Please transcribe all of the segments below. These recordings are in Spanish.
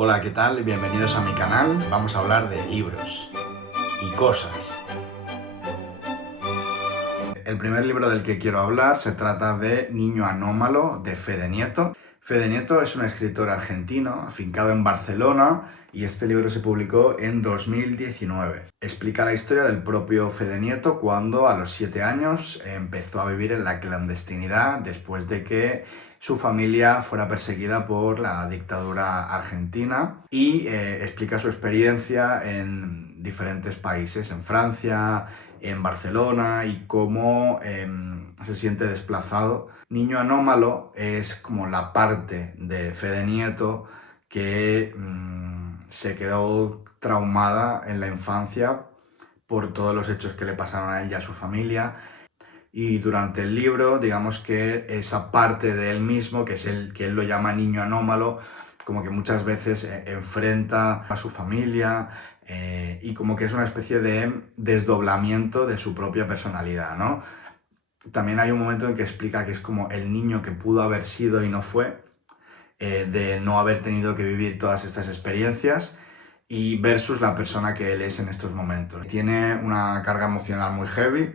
Hola, ¿qué tal? Bienvenidos a mi canal. Vamos a hablar de libros y cosas. El primer libro del que quiero hablar se trata de Niño Anómalo, de Fede Nieto. Fede Nieto es un escritor argentino, afincado en Barcelona, y este libro se publicó en 2019. Explica la historia del propio Fede Nieto cuando a los 7 años empezó a vivir en la clandestinidad después de que su familia fuera perseguida por la dictadura argentina, y explica su experiencia en diferentes países, en Francia, en Barcelona, y cómo se siente desplazado. Niño Anómalo es como la parte de Fede Nieto que se quedó traumada en la infancia por todos los hechos que le pasaron a él y a su familia. Y durante el libro, digamos que esa parte de él mismo, que es el que él lo llama niño anómalo, como que muchas veces enfrenta a su familia, y como que es una especie de desdoblamiento de su propia personalidad, ¿no? También hay un momento en que explica que es como el niño que pudo haber sido y no fue, de no haber tenido que vivir todas estas experiencias, y versus la persona que él es en estos momentos. Tiene una carga emocional muy heavy.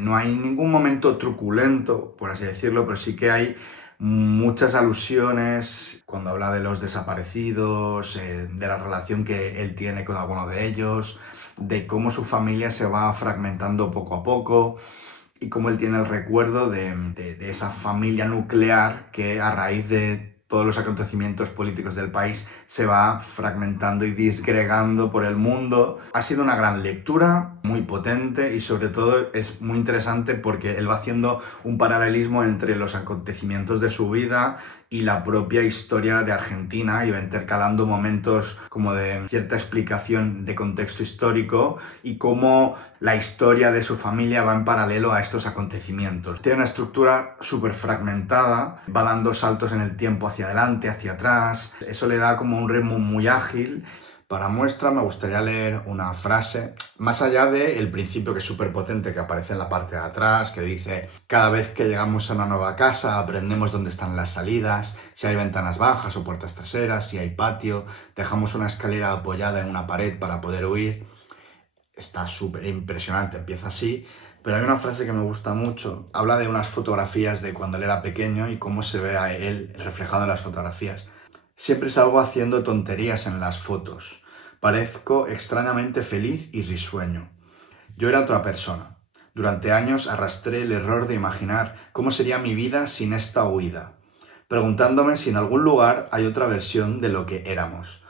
No hay ningún momento truculento, por así decirlo, pero sí que hay muchas alusiones cuando habla de los desaparecidos, de la relación que él tiene con alguno de ellos, de cómo su familia se va fragmentando poco a poco, y cómo él tiene el recuerdo de esa familia nuclear que, a raíz de todos los acontecimientos políticos del país, se va fragmentando y disgregando por el mundo. Ha sido una gran lectura, muy potente, y sobre todo es muy interesante porque él va haciendo un paralelismo entre los acontecimientos de su vida y la propia historia de Argentina, y va intercalando momentos como de cierta explicación de contexto histórico y cómo la historia de su familia va en paralelo a estos acontecimientos. Tiene una estructura súper fragmentada, va dando saltos en el tiempo hacia adelante, hacia atrás. Eso le da como un ritmo muy ágil. Para muestra me gustaría leer una frase, más allá del principio, que es súper potente, que aparece en la parte de atrás, que dice: cada vez que llegamos a una nueva casa aprendemos dónde están las salidas, si hay ventanas bajas o puertas traseras, si hay patio, dejamos una escalera apoyada en una pared para poder huir. Está súper impresionante, empieza así. Pero hay una frase que me gusta mucho. Habla de unas fotografías de cuando él era pequeño y cómo se ve a él reflejado en las fotografías. Siempre salgo haciendo tonterías en las fotos. Parezco extrañamente feliz y risueño. Yo era otra persona. Durante años arrastré el error de imaginar cómo sería mi vida sin esta huida, preguntándome si en algún lugar hay otra versión de lo que éramos.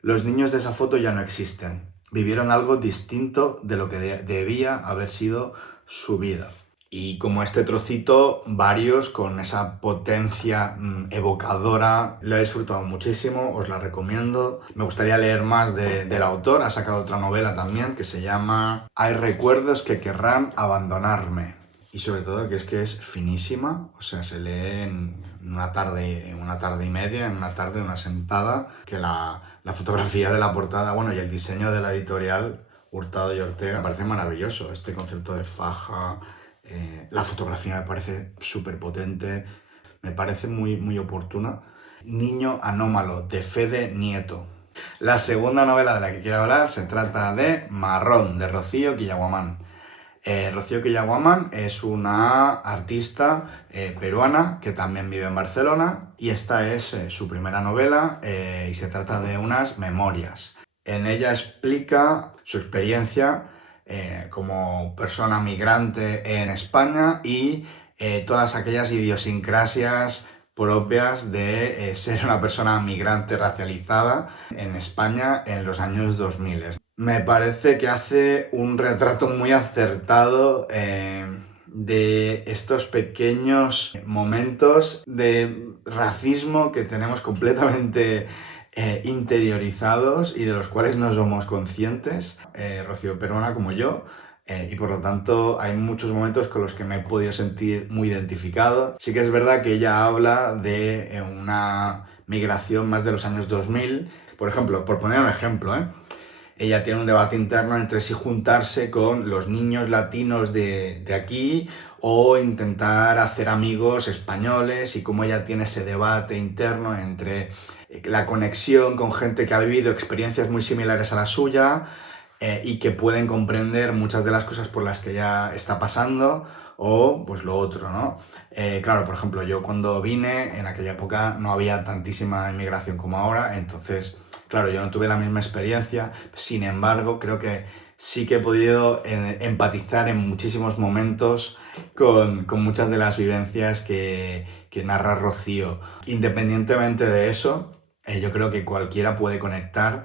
Los niños de esa foto ya no existen. Vivieron algo distinto de lo que debía haber sido su vida. Y como este trocito, varios con esa potencia evocadora. Lo he disfrutado muchísimo, os la recomiendo. Me gustaría leer más del autor. Ha sacado otra novela también que se llama Hay recuerdos que querrán abandonarme. Y sobre todo que es finísima, o sea, se lee en una tarde y media, en una tarde, una sentada, que la fotografía de la portada, bueno, y el diseño de la editorial Hurtado y Ortega me parece maravilloso. Este concepto de faja, la fotografía me parece súper potente, me parece muy, muy oportuna. Niño Anómalo, de Fede Nieto. La segunda novela de la que quiero hablar se trata de Marrón, de Rocío Quillaguamán. Rocío Quillaguamán es una artista peruana que también vive en Barcelona, y esta es su primera novela, y se trata de unas memorias. En ella explica su experiencia como persona migrante en España y todas aquellas idiosincrasias propias de ser una persona migrante racializada en España en los años 2000. Me parece que hace un retrato muy acertado de estos pequeños momentos de racismo que tenemos completamente interiorizados y de los cuales no somos conscientes. Rocío peruana como yo, y por lo tanto hay muchos momentos con los que me he podido sentir muy identificado. Sí que es verdad que ella habla de una migración más de los años 2000. Por ejemplo, por poner un ejemplo, ella tiene un debate interno entre si juntarse con los niños latinos de aquí o intentar hacer amigos españoles, y cómo ella tiene ese debate interno entre la conexión con gente que ha vivido experiencias muy similares a la suya y que pueden comprender muchas de las cosas por las que ella está pasando o pues lo otro, ¿no? Claro, por ejemplo, yo cuando vine, en aquella época no había tantísima inmigración como ahora, entonces, claro, yo no tuve la misma experiencia, sin embargo, creo que sí que he podido empatizar en muchísimos momentos con muchas de las vivencias que narra Rocío. Independientemente de eso, yo creo que cualquiera puede conectar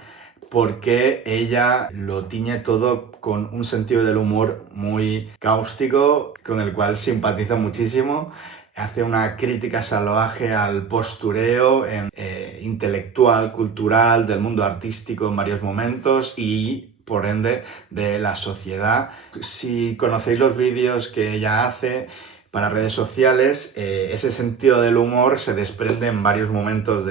porque ella lo tiñe todo con un sentido del humor muy cáustico, con el cual simpatizo muchísimo. Hace una crítica salvaje al postureo intelectual, cultural, del mundo artístico en varios momentos y, por ende, de la sociedad. Si conocéis los vídeos que ella hace para redes sociales, ese sentido del humor se desprende en varios momentos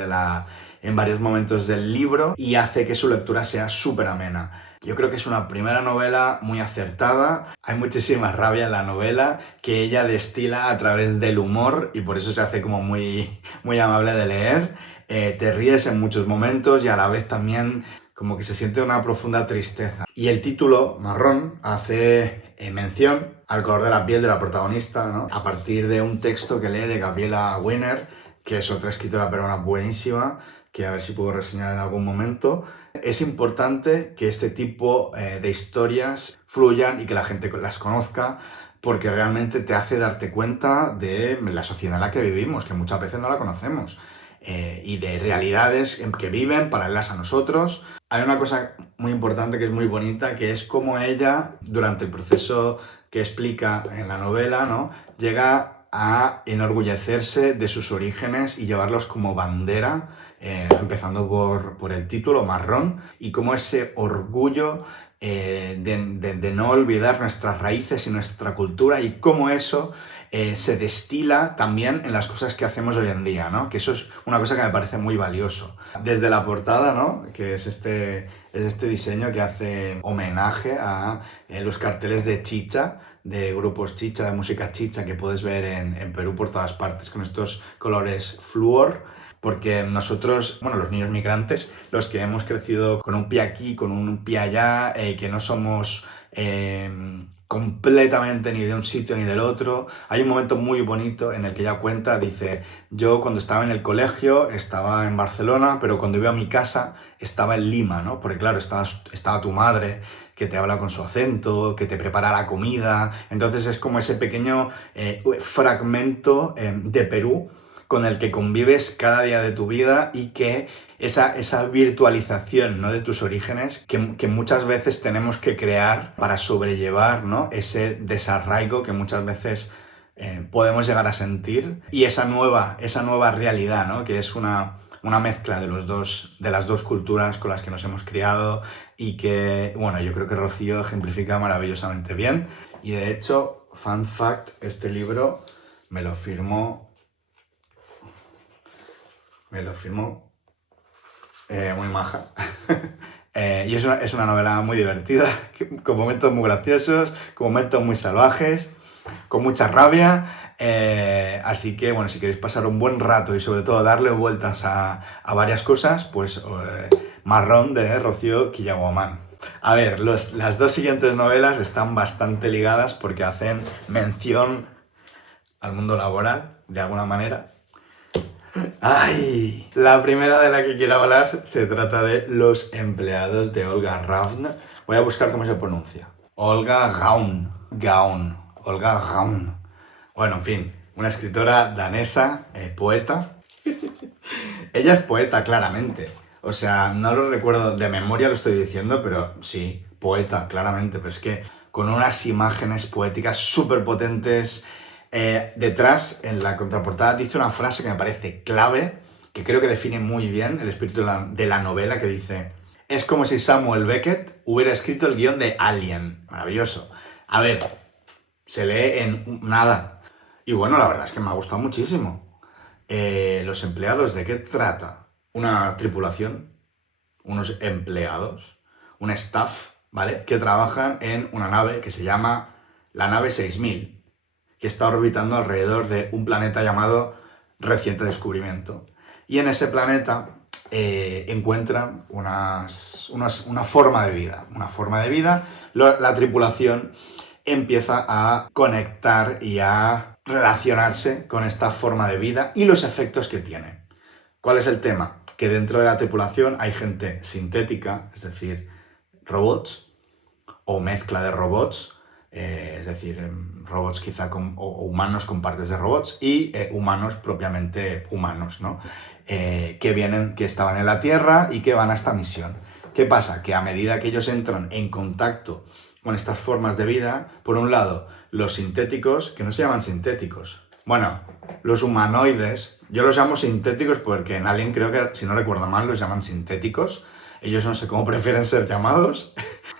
del libro y hace que su lectura sea súper amena. Yo creo que es una primera novela muy acertada, hay muchísima rabia en la novela que ella destila a través del humor y por eso se hace como muy, muy amable de leer. Te ríes en muchos momentos y a la vez también como que se siente una profunda tristeza. Y el título, Marrón, hace mención al color de la piel de la protagonista, ¿no? A partir de un texto que lee de Gabriela Wiener, que es otra escritora peruana buenísima, que a ver si puedo reseñar en algún momento. Es importante que este tipo de historias fluyan y que la gente las conozca porque realmente te hace darte cuenta de la sociedad en la que vivimos, que muchas veces no la conocemos, y de realidades que viven paralelas a nosotros. Hay una cosa muy importante que es muy bonita, que es cómo ella, durante el proceso que explica en la novela, ¿no?, llega a enorgullecerse de sus orígenes y llevarlos como bandera, empezando por el título, Marrón, y cómo ese orgullo de no olvidar nuestras raíces y nuestra cultura y cómo eso se destila también en las cosas que hacemos hoy en día, ¿no? Que eso es una cosa que me parece muy valioso. Desde la portada, ¿no?, que es este diseño que hace homenaje a los carteles de chicha, de grupos chicha, de música chicha que puedes ver en Perú por todas partes con estos colores flúor. Porque nosotros, bueno, los niños migrantes, los que hemos crecido con un pie aquí, con un pie allá, que no somos completamente ni de un sitio ni del otro, hay un momento muy bonito en el que ella cuenta, dice, yo cuando estaba en el colegio estaba en Barcelona, pero cuando iba a mi casa estaba en Lima, ¿no? Porque claro, estaba tu madre, que te habla con su acento, que te prepara la comida, entonces es como ese pequeño fragmento de Perú con el que convives cada día de tu vida y que esa virtualización, ¿no?, de tus orígenes que muchas veces tenemos que crear para sobrellevar, ¿no?, ese desarraigo que muchas veces podemos llegar a sentir y esa nueva realidad, ¿no?, que es una mezcla de las dos culturas con las que nos hemos criado y que, bueno, yo creo que Rocío ejemplifica maravillosamente bien. Y de hecho, fun fact, este libro me lo firmó muy maja. Y es una novela muy divertida, con momentos muy graciosos, con momentos muy salvajes, con mucha rabia. Así que, bueno, si queréis pasar un buen rato y sobre todo darle vueltas a varias cosas, pues Marrón de Rocío Quillaguamán. A ver, las dos siguientes novelas están bastante ligadas porque hacen mención al mundo laboral, de alguna manera. ¡Ay! La primera de la que quiero hablar se trata de Los empleados de Olga Ravn. Voy a buscar cómo se pronuncia. Olga Ravn. Olga Ravn. Bueno, en fin, una escritora danesa, poeta. Ella es poeta, claramente. O sea, no lo recuerdo de memoria, lo estoy diciendo, pero sí, poeta, claramente. Pero es que con unas imágenes poéticas súper potentes. Detrás, en la contraportada, dice una frase que me parece clave, que creo que define muy bien el espíritu de la novela, que dice: es como si Samuel Beckett hubiera escrito el guión de Alien. Maravilloso. A ver, se lee en nada. Y bueno, la verdad es que me ha gustado muchísimo. Los empleados, ¿de qué trata? Una tripulación, unos empleados, un staff, ¿vale?, que trabajan en una nave que se llama la nave 6000, que está orbitando alrededor de un planeta llamado Reciente Descubrimiento. Y en ese planeta encuentran una forma de vida. Una forma de vida, la tripulación empieza a conectar y a relacionarse con esta forma de vida y los efectos que tiene. ¿Cuál es el tema? Que dentro de la tripulación hay gente sintética, es decir, robots, o mezcla de robots, es decir, robots quizá o humanos con partes de robots y humanos propiamente humanos, ¿no? Que estaban en la Tierra y que van a esta misión. ¿Qué pasa? Que a medida que ellos entran en contacto con estas formas de vida, por un lado, los sintéticos, que no se llaman sintéticos, bueno, los humanoides, yo los llamo sintéticos porque en Alien creo que, si no recuerdo mal, los llaman sintéticos. Ellos no sé cómo prefieren ser llamados.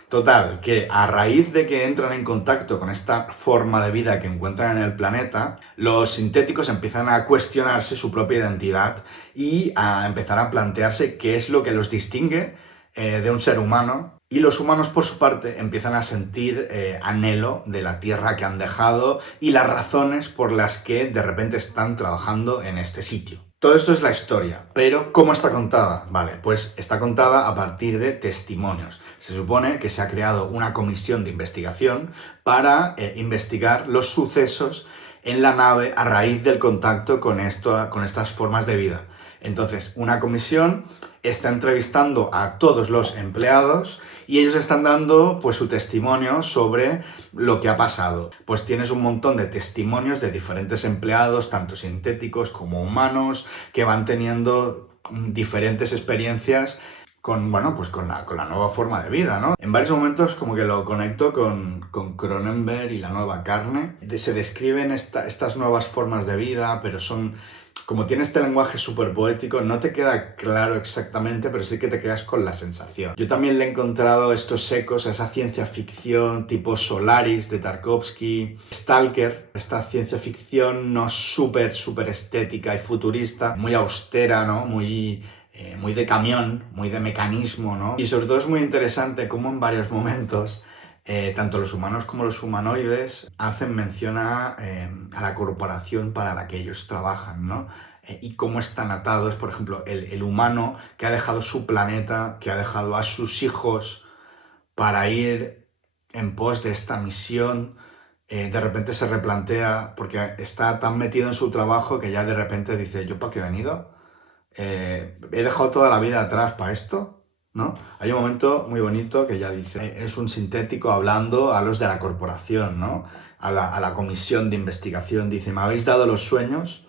Total, que a raíz de que entran en contacto con esta forma de vida que encuentran en el planeta, los sintéticos empiezan a cuestionarse su propia identidad y a empezar a plantearse qué es lo que los distingue de un ser humano. Y los humanos, por su parte, empiezan a sentir anhelo de la tierra que han dejado y las razones por las que de repente están trabajando en este sitio. Todo esto es la historia, pero ¿cómo está contada? Vale, pues está contada a partir de testimonios. Se supone que se ha creado una comisión de investigación para investigar los sucesos en la nave a raíz del contacto con estas formas de vida. Entonces, una comisión está entrevistando a todos los empleados y ellos están dando pues su testimonio sobre lo que ha pasado. Pues tienes un montón de testimonios de diferentes empleados, tanto sintéticos como humanos, que van teniendo diferentes experiencias con la nueva forma de vida, ¿no? En varios momentos como que lo conecto con Cronenberg y la nueva carne. Se describen estas nuevas formas de vida, pero son... Como tiene este lenguaje súper poético, no te queda claro exactamente, pero sí que te quedas con la sensación. Yo también le he encontrado estos ecos a esa ciencia ficción tipo Solaris de Tarkovsky, Stalker, esta ciencia ficción no súper estética y futurista, muy austera, ¿no? Muy de camión, muy de mecanismo, ¿no? Y sobre todo es muy interesante cómo en varios momentos tanto los humanos como los humanoides hacen mención a la corporación para la que ellos trabajan, ¿no? Y cómo están atados, por ejemplo, el humano que ha dejado su planeta, que ha dejado a sus hijos para ir en pos de esta misión, de repente se replantea, porque está tan metido en su trabajo que ya de repente dice, ¿yo para qué he venido? He dejado toda la vida atrás para esto, ¿no? Hay un momento muy bonito que ya dice, es un sintético hablando a los de la corporación, ¿no? A la comisión de investigación, dice, me habéis dado los sueños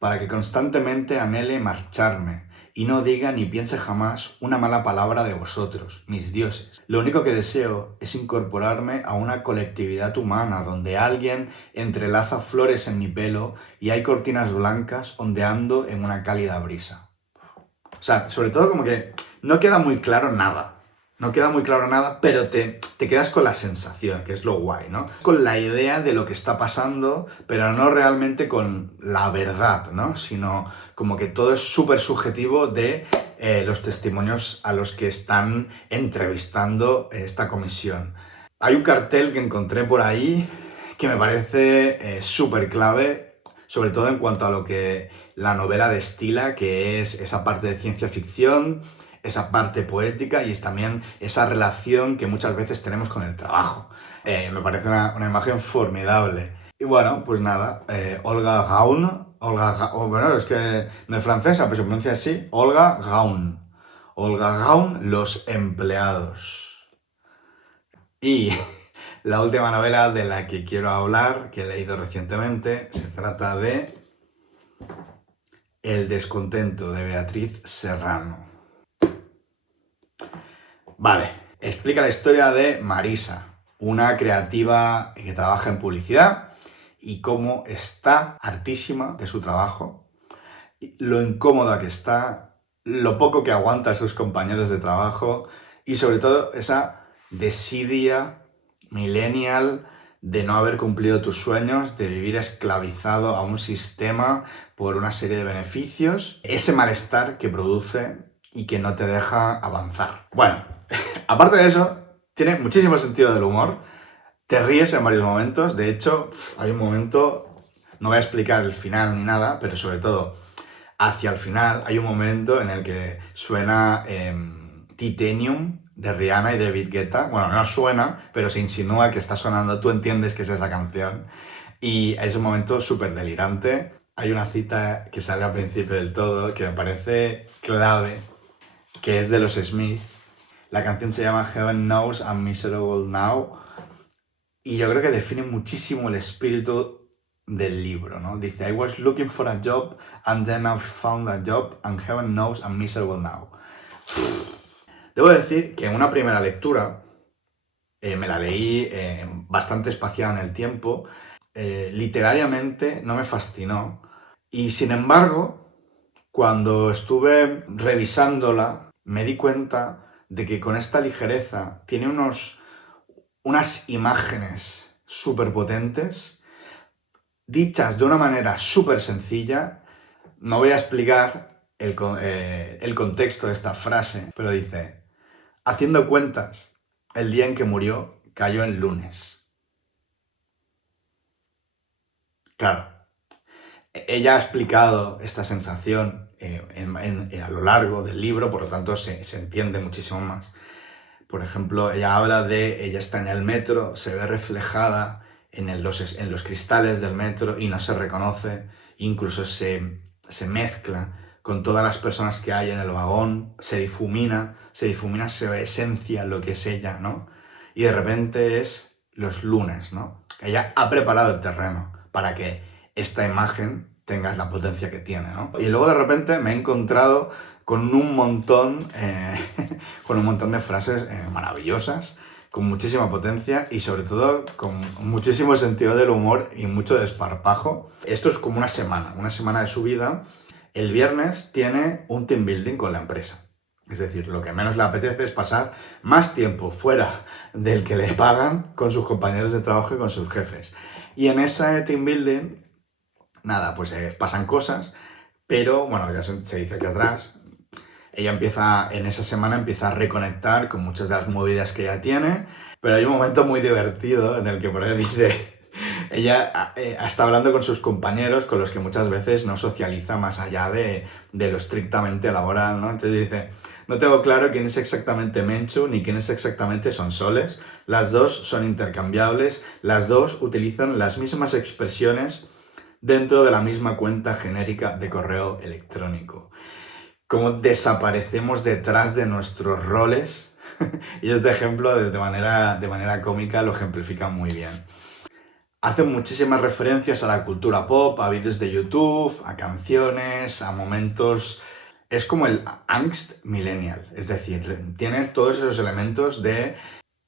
para que constantemente anhele marcharme y no diga ni piense jamás una mala palabra de vosotros, mis dioses. Lo único que deseo es incorporarme a una colectividad humana donde alguien entrelaza flores en mi pelo y hay cortinas blancas ondeando en una cálida brisa. O sea, sobre todo como que no queda muy claro nada. No queda muy claro nada, pero te quedas con la sensación, que es lo guay, ¿no? Con la idea de lo que está pasando, pero no realmente con la verdad, ¿no? Sino como que todo es súper subjetivo de los testimonios a los que están entrevistando esta comisión. Hay un cartel que encontré por ahí que me parece súper clave, sobre todo en cuanto a lo que la novela destila, que es esa parte de ciencia ficción, esa parte poética y es también esa relación que muchas veces tenemos con el trabajo. Me parece una imagen formidable. Y bueno, pues nada, Olga Gaun, bueno, es que no es francesa, pero se pronuncia así, Olga Gaun. Olga Gaun, Los empleados. Y la última novela de la que quiero hablar, que he leído recientemente, se trata de El descontento de Beatriz Serrano. Vale, explica la historia de Marisa, una creativa que trabaja en publicidad y cómo está hartísima de su trabajo, lo incómoda que está, lo poco que aguanta a sus compañeros de trabajo y sobre todo esa desidia millennial de no haber cumplido tus sueños, de vivir esclavizado a un sistema por una serie de beneficios, ese malestar que produce y que no te deja avanzar. Bueno, aparte de eso, tiene muchísimo sentido del humor, te ríes en varios momentos, de hecho, hay un momento, no voy a explicar el final ni nada, pero sobre todo, hacia el final hay un momento en el que suena Titanium de Rihanna y David Guetta. Bueno, no suena, pero se insinúa que está sonando, tú entiendes que es esa canción. Y es un momento súper delirante. Hay una cita que sale al principio del todo que me parece clave, que es de los Smith. La canción se llama Heaven Knows I'm Miserable Now. Y yo creo que define muchísimo el espíritu del libro, ¿no? Dice, I was looking for a job and then I found a job and heaven knows I'm miserable now. Debo decir que en una primera lectura, me la leí bastante espaciada en el tiempo, literariamente no me fascinó. Y sin embargo, cuando estuve revisándola, me di cuenta de que con esta ligereza tiene unas imágenes súper potentes, dichas de una manera súper sencilla. No voy a explicar el contexto de esta frase, pero dice, haciendo cuentas, el día en que murió cayó en lunes. Claro, ella ha explicado esta sensación a lo largo del libro, por lo tanto se entiende muchísimo más. Por ejemplo, ella habla de, ella está en el metro, se ve reflejada en los cristales del metro y no se reconoce, incluso se mezcla con todas las personas que hay en el vagón, se difumina su esencia, lo que es ella, ¿no? Y de repente es los lunes, ¿no? Ella ha preparado el terreno para que esta imagen tenga la potencia que tiene, ¿no? Y luego de repente me he encontrado con un montón de frases maravillosas, con muchísima potencia y sobre todo con muchísimo sentido del humor y mucho desparpajo. Esto es como una semana de su vida. El viernes tiene un team building con la empresa. Es decir, lo que menos le apetece es pasar más tiempo fuera del que le pagan con sus compañeros de trabajo y con sus jefes. Y en ese team building, nada, pues pasan cosas, pero bueno, ya se dice aquí atrás, ella en esa semana empieza a reconectar con muchas de las movidas que ella tiene, pero hay un momento muy divertido en el que por ahí dice, ella está hablando con sus compañeros con los que muchas veces no socializa más allá de lo estrictamente laboral, ¿no? Entonces dice, no tengo claro quién es exactamente Menchu ni quién es exactamente Sonsoles, las dos son intercambiables, las dos utilizan las mismas expresiones dentro de la misma cuenta genérica de correo electrónico. Cómo desaparecemos detrás de nuestros roles. Y este ejemplo de manera cómica lo ejemplifica muy bien. Hace muchísimas referencias a la cultura pop, a vídeos de YouTube, a canciones, a momentos. Es como el angst millennial, es decir, tiene todos esos elementos de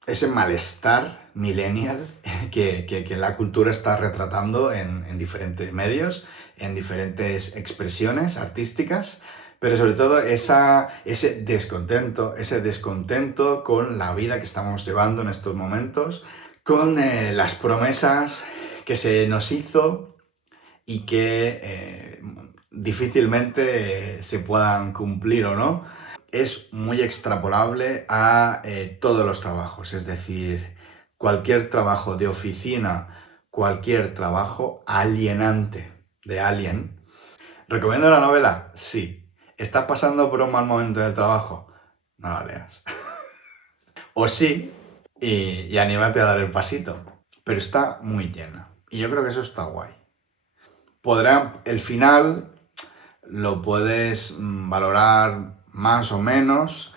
ese malestar millennial que la cultura está retratando en diferentes medios, en diferentes expresiones artísticas, pero sobre todo ese descontento con la vida que estamos llevando en estos momentos, con las promesas que se nos hizo y que difícilmente se puedan cumplir o no. Es muy extrapolable a todos los trabajos, es decir, cualquier trabajo de oficina, cualquier trabajo alienante de Alien. ¿Recomiendo la novela? Sí. ¿Estás pasando por un mal momento en el trabajo? No la leas. O sí, y anímate a dar el pasito. Pero está muy llena. Y yo creo que eso está guay. El final lo puedes valorar más o menos,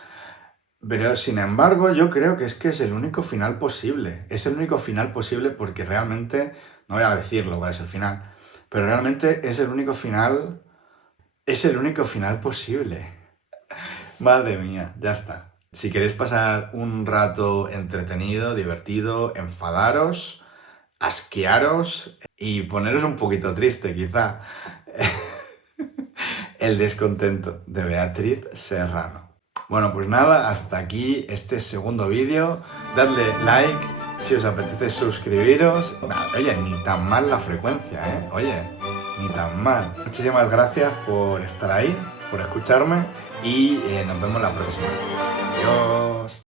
pero sin embargo yo creo que es el único final posible. Es el único final posible porque realmente, no voy a decirlo cuál es el final, pero realmente es el único final posible. Madre mía, ya está. Si queréis pasar un rato entretenido, divertido, enfadaros, asquearos y poneros un poquito triste quizá. El descontento de Beatriz Serrano. Bueno, pues nada, hasta aquí este segundo vídeo. Dadle like si os apetece suscribiros. Oye, ni tan mal la frecuencia, ¿eh? Oye, ni tan mal. Muchísimas gracias por estar ahí, por escucharme y nos vemos la próxima. Adiós.